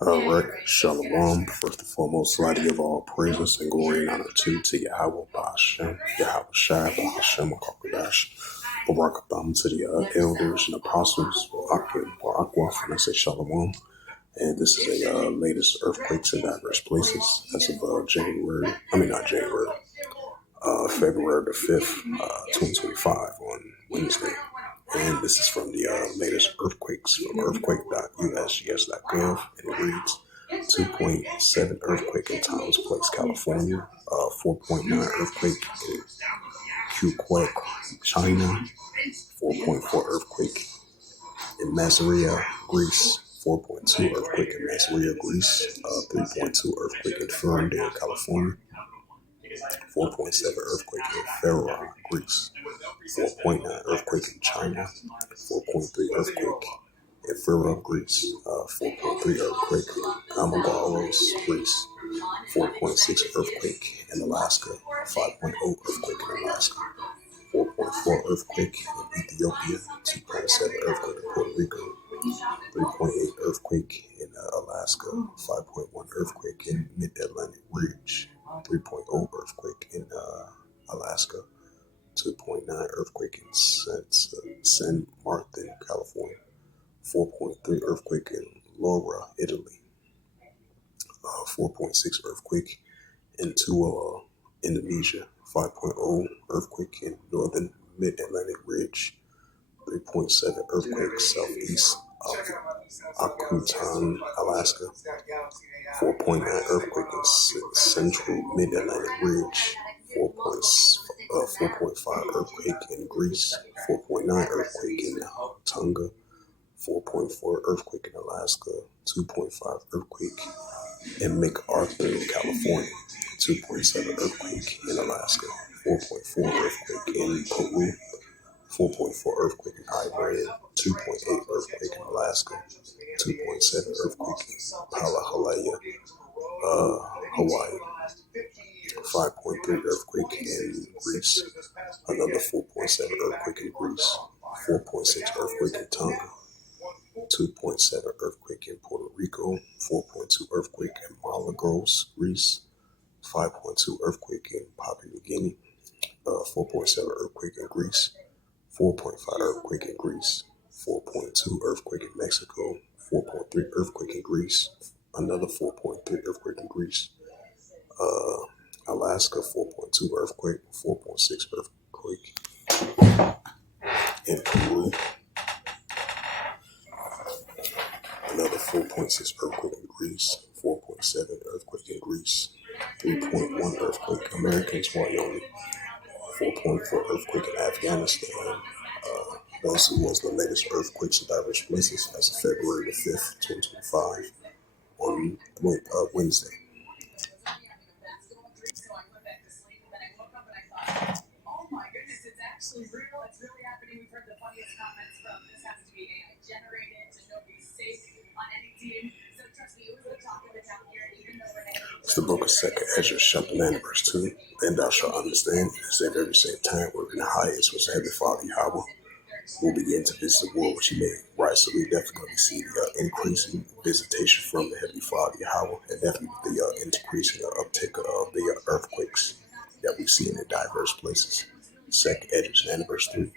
All right, Shalom. First and foremost, I'd give all praises and glory and honor to Yahweh, Ba'ashem, Yahweh Shai, Ba'ashem, Akakadash, Barakatham, to the elders and apostles, Akim, Aqua, and I say Shalom. And this is a latest earthquakes in diverse places as of February the 5th, 2025 on Wednesday. And this is from the latest earthquakes from earthquake.usgs.gov, and it reads 2.7 earthquake in Thomas Place, California, 4.9 earthquake in Quebec, China, 4.4 earthquake in Masseria, Greece, 4.2 earthquake in Masseria, Greece, 3.2 earthquake in Ferndale, California, 4.7 earthquake in Ferrara, Greece, 4.9 earthquake in China, 4.3 earthquake in Ferrara, Greece, 4.3 earthquake in Amagaros, Greece, 4.6 earthquake in Alaska, 5.0 earthquake in Alaska, 4.4 earthquake in Ethiopia, 2.7 earthquake in Puerto Rico, 3.8 earthquake in Alaska, 5.1 earthquake in Mid-Atlantic Ridge, 3.0 earthquake in Alaska, 2.9 earthquake in San Martin, California, 4.3 earthquake in Laura, Italy, 4.6 earthquake in Tua, Indonesia, 5.0 earthquake in northern Mid-Atlantic Ridge, 3.7 earthquake southeast of Akutan, Alaska, 4.9 earthquake in central Mid-Atlantic Ridge, 4.5 earthquake in Greece, 4.9 earthquake in Tonga, 4.4 earthquake in Alaska, 2.5 earthquake in MacArthur, California, 2.7 earthquake in Alaska, 4.4 earthquake in Peru, 4.4 earthquake in Iran, 2.8 earthquake in Alaska, 2.7 earthquake in Palahalaya, Hawaii, 5.3 earthquake in Greece, another 4.7 earthquake in Greece, 4.6 earthquake in Tonga, 2.7 earthquake in Puerto Rico, 4.2 earthquake in Malagros, Greece, 5.2 earthquake in Papua New Guinea, 4.7 earthquake in Greece, 4.5 earthquake in Greece, 4.2 earthquake in Mexico, 4.3 earthquake in Greece, another 4.3 earthquake in Greece, Alaska, 4.2 earthquake, 4.6 earthquake in Peru, another 4.6 earthquake in Greece, 4.7 earthquake in Greece, 3.1 earthquake in Americans, Wyoming, 4.4 earthquake in Afghanistan. Those was the latest earthquakes in diverse places as of February the 5th, 2025 on Wednesday. It's the book of 2nd Ezra, chapter 9, verse 2. Then thou shalt understand and say at every same time wherein the highest was the Heavenly Father Yahweh will begin to visit the world which he made. Right, so we definitely see the increasing visitation from the Heavenly Father Yahweh, and definitely the increasing uptake of the earthquakes that we see in the diverse places. 2nd Ezra 9, verse 3.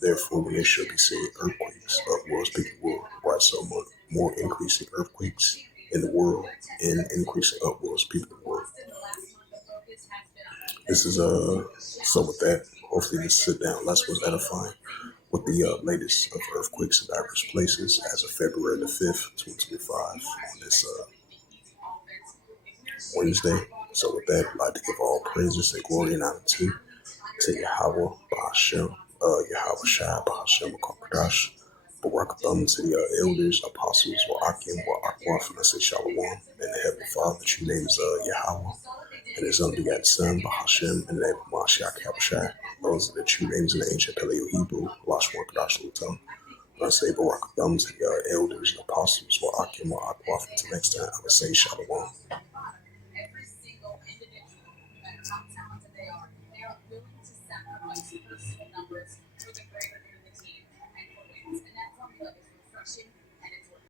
Therefore, when there shall be seen earthquakes of world speaking world, right, so more increasing earthquakes in the world and increasing upwards people in the world. This is so with that, hopefully this sit down less was edifying with the latest of earthquakes in diverse places as of February the 5th, 2025 on this Wednesday. So with that, I'd like to give all praises and glory and honor to Yahweh, Ba'ashem, Yahweh Shai, Ba'ashem, Akakadash, Barakatham, to the elders, apostles, Akim, Aqua, and I say Shalom, and the Heavenly Father, that your name is Yahweh, and his unbegotten Son, Ba'ashem, in the name of Mashiach Yahushua. Those are the true names in the ancient Paleo Hebrew, Lashwan Kadash Lutam. And I say Barakatham to the elders and apostles, Akim, Aqua, until next time, I would say Shalom.